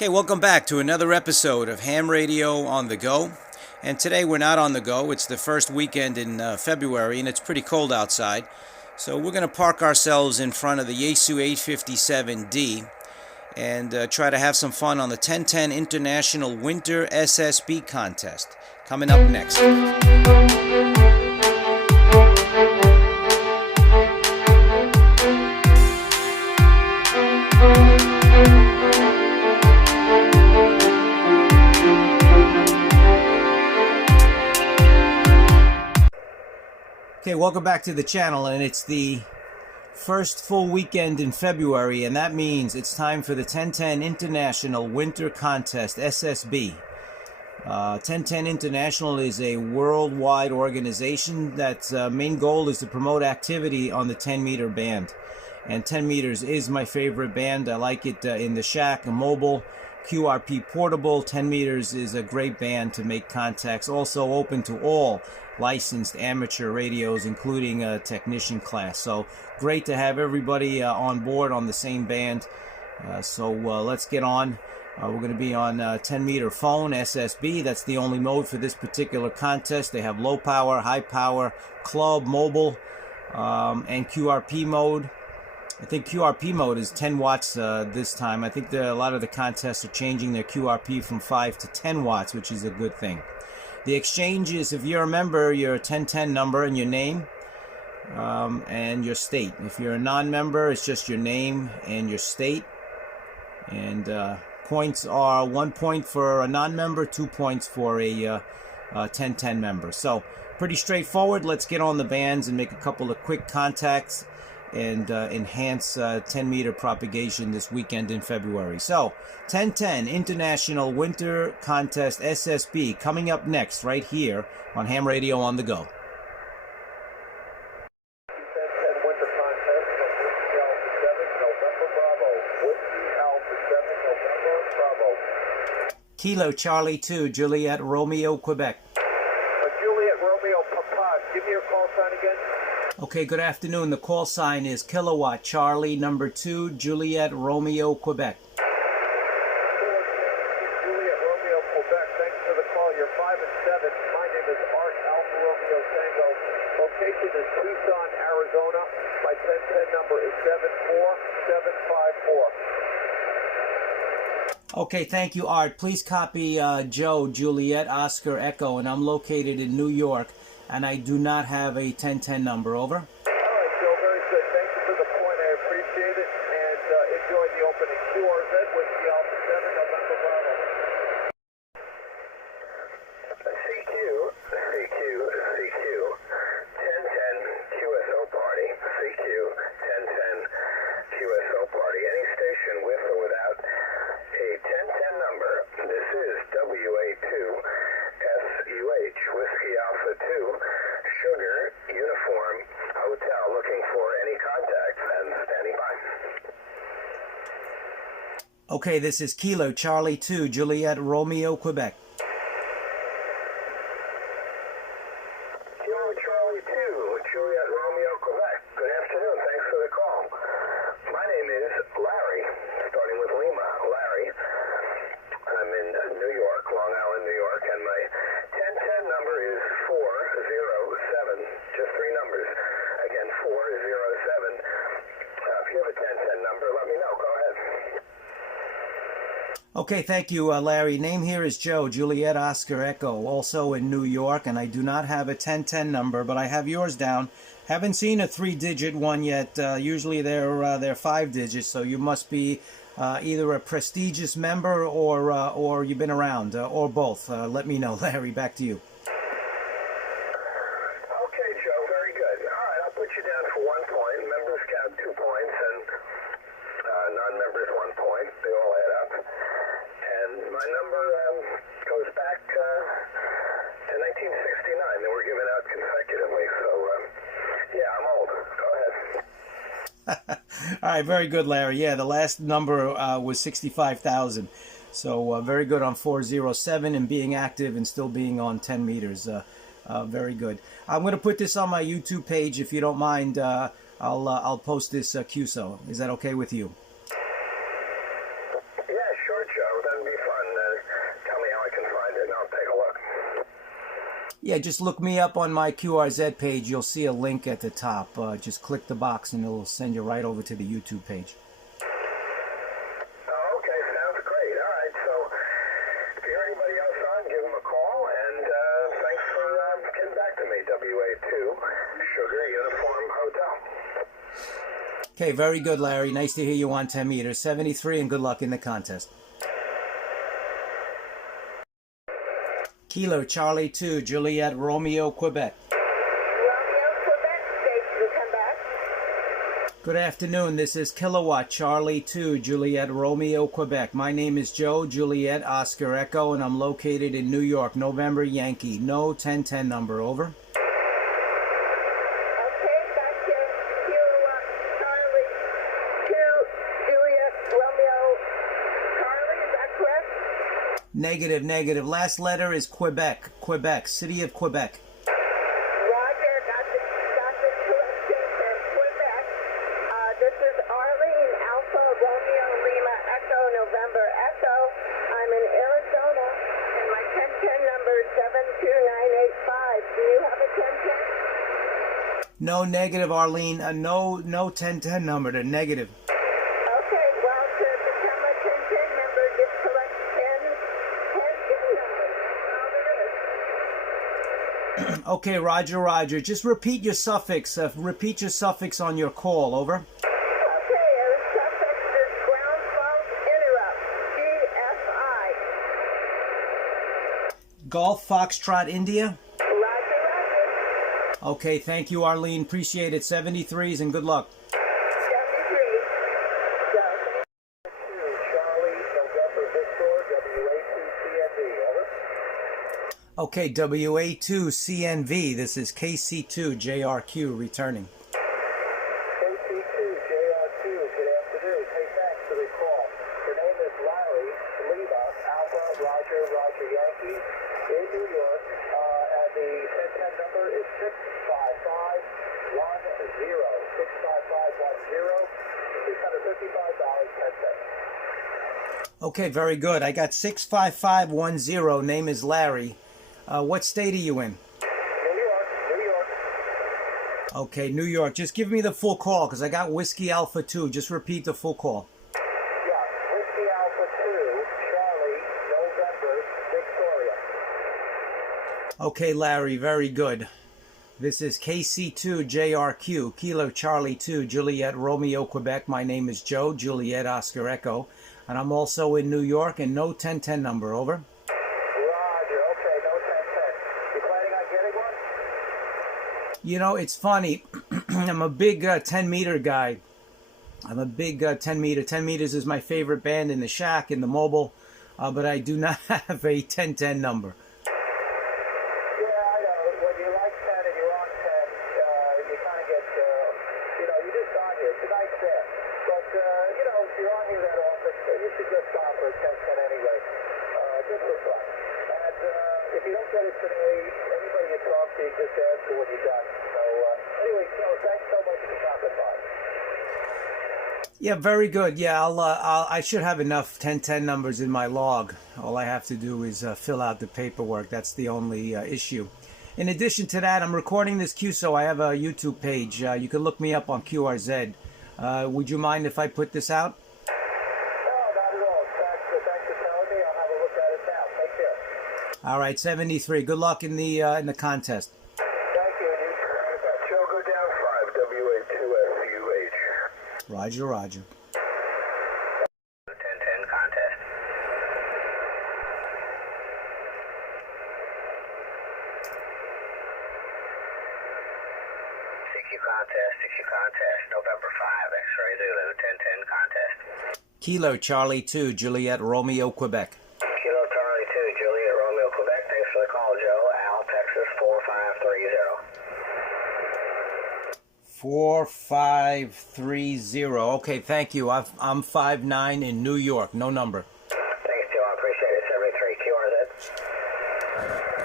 Okay, welcome back to another episode of Ham Radio on the Go. And today we're not on the go. It's the first weekend in February and it's pretty cold outside. So we're going to park ourselves in front of the Yaesu FT-857D and try to have some fun on the 1010 International Winter SSB Contest. Coming up next. Okay, welcome back to the channel, and it's the first full weekend in February, and that means it's time for the 1010 International Winter Contest, SSB. 1010 International is a worldwide organization that's main goal is to promote activity on the 10-meter band. And 10 meters is my favorite band. I like it in the shack, a mobile, QRP portable. 10 meters is a great band to make contacts. Also open to all licensed amateur radios, including a technician class. So great to have everybody on board on the same band. So let's get on. We're going to be on 10-meter phone, SSB. That's the only mode for this particular contest. They have low power, high power, club, mobile, and QRP mode. I think QRP mode is 10 watts this time. I think a lot of the contests are changing their QRP from 5 to 10 watts, which is a good thing. The exchange is, if you remember, your 1010 number and your name and your state. If you're a non-member, it's just your name and your state. And points are 1 point for a non-member, 2 points for a 1010 member. So pretty straightforward. Let's get on the bands and make a couple of quick contacts and enhance 10-meter propagation this weekend in February. So, 1010 International Winter Contest SSB coming up next right here on Ham Radio on the Go. 1010 Winter Contest from Whiskey Alpha 7, November Bravo. Whiskey Alpha 7, November Bravo. Kilo Charlie 2, Juliet Romeo, Quebec. Juliet Romeo Papa, give me your call sign again. Okay, good afternoon. The call sign is Kilowatt Charlie number 2, Juliet Romeo, Quebec. Juliet Romeo Quebec, thanks for the call. You're 5 and 7. My name is Art Alpha Romeo Tango. Location is Tucson, Arizona. My 1010 number is 74754. Okay, thank you, Art. Please copy Joe, Juliet, Oscar, Echo, and I'm located in New York, and I do not have a 1010 number. Over. All right, Joe, very good. Thank you for the point. I appreciate it, and enjoy the opening. QRZ with the Alpha 7, November Bravo. CQ, 1010 QSO party. CQ, 1010 QSO party. Any station with or without a 1010 number. This is WA2SUH, Whiskey Alpha 2, Sugar, Uniform, Hotel, looking for any contacts and standing by. Okay, this is Kilo Charlie 2, Juliet Romeo, Quebec. Kilo Charlie 2, Juliet Romeo, Quebec. Good afternoon. Thanks for the call. My name is Larry, starting with Lima. Larry. I'm in New York, Long Island, New York, and my 1010 number is 407. Just 3 numbers. Again, 407. If you have a 1010 number, let me know. Go ahead. Okay, thank you, Larry. Name here is Joe, Juliet, Oscar, Echo, also in New York, and I do not have a 1010 number, but I have yours down. Haven't seen a 3-digit one yet. Usually they're 5 digits, so you must be either a prestigious member or you've been around, or both. Let me know, Larry. Back to you. Okay, Joe. Very good. All right, I'll put you down for 1 point. Members count 2 points, and non-members 1 point. They all add up. And my number goes back to 1969. They were given out consecutively. So, yeah, I'm old. Go ahead. All right, very good, Larry. Yeah, the last number was 65,000. So very good on 407 and being active and still being on 10 meters. Very good. I'm going to put this on my YouTube page if you don't mind. I'll post this QSO. Is that okay with you? Yeah, sure, Joe. Then Yeah, just look me up on my QRZ page. You'll see a link at the top. Just click the box and it'll send you right over to the YouTube page. Oh, okay, sounds great. All right, so if you hear anybody else on, give them a call, and thanks for getting back to me, WA2 Sugar Uniform Hotel. Okay, very good, Larry. Nice to hear you on 10 meters. 73, and good luck in the contest. Kilo Charlie 2, Juliet Romeo, Quebec. Romeo, Quebec, station, come back. Good afternoon. This is Kilowatt Charlie 2, Juliet Romeo, Quebec. My name is Joe, Juliet Oscar Echo, and I'm located in New York, November Yankee. No 1010 number, over. Okay, gotcha. Charlie 2, Juliet, Romeo, Charlie, is that correct? Negative, negative. Last letter is Quebec, Quebec, city of Quebec. Roger, got the correction for Quebec. This is Arlene, Alpha, Romeo, Lima, Echo, November, Echo. I'm in Arizona, and my 1010 number is 72985. Do you have a 1010? No, negative, Arlene. No 1010 number. They're negative. Okay, well, to become a 1010 member, just select 10 numbers. All there is. Okay, Roger, Roger. Just repeat your suffix. Repeat your suffix on your call, over. Okay, our suffix is ground fault interrupt, GFI. Golf Foxtrot India. Roger, roger. Okay, thank you, Arlene. Appreciate it. 73s and good luck. 73. Go. Charlie, November Victor, WA2CNV, over. Okay, WA2CNV. This is KC2JRQ returning. KE6GFI, good afternoon. Hey, thanks for the call. Your name is Larry, Lima, Alpha, Roger, Roger Yankee, in New York, and the 1010 number is 65510, $655.10. Okay, very good. I got 65510. Name is Larry. What state are you in? New York, New York. Okay, New York. Just give me the full call because I got Whiskey Alpha 2. Just repeat the full call. Yeah, Whiskey Alpha 2, Charlie, November, Victoria. Okay, Larry, very good. This is KC2JRQ, Kilo Charlie 2, Juliet Romeo, Quebec. My name is Joe, Juliet Oscar Echo, and I'm also in New York, and no 1010 number, over. Roger, okay, no 1010. You planning on getting one? You know, it's funny. I'm a big 10-meter guy. I'm a big 10 meter. 10 meters is my favorite band in the shack, in the mobile, but I do not have a 1010 number. Yeah, I know. When you like 10 and you're on 10, you kind of get, you just got here. It's a nice band. But, if you're on here that often, you should just stop for a 1010 anyway, just for fun. And if you don't get it today, anybody you talk to, just ask for what you got. So, anyway, thanks so much for stopping by. Yeah, very good. Yeah, I should have enough 1010 numbers in my log. All I have to do is fill out the paperwork. That's the only issue. In addition to that, I'm recording this QSO. I have a YouTube page. You can look me up on QRZ. Would you mind if I put this out? No, not at all. Thanks for telling me. I'll have a look at it now. Take care. All right, 73. Good luck in the contest. Thank you. Joe, go down 5, WA2SUH. Roger, Roger. 1010 contest. 6U contest, November 5, X-ray Zulu, 1010 contest. Kilo Charlie 2, Juliet Romeo, Quebec. Kilo Charlie 2, Juliet Romeo, Quebec. Thanks for the call, Joe. Al, Texas, 4530. 4530. Okay, thank you. I'm 5'9" in New York. No number. Thanks, Joe. I appreciate it. 73 QRZ.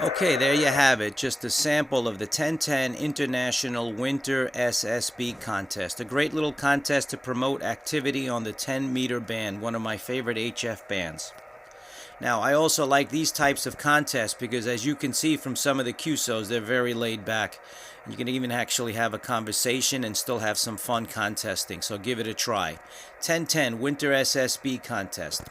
Okay, there you have it. Just a sample of the 1010 International Winter SSB Contest. A great little contest to promote activity on the 10-meter band, one of my favorite HF bands. Now, I also like these types of contests because, as you can see from some of the QSOs, they're very laid back. You can even actually have a conversation and still have some fun contesting, so give it a try. 1010 Winter SSB Contest.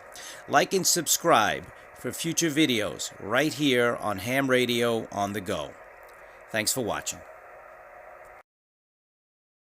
Like and subscribe for future videos right here on Ham Radio on the Go. Thanks for watching.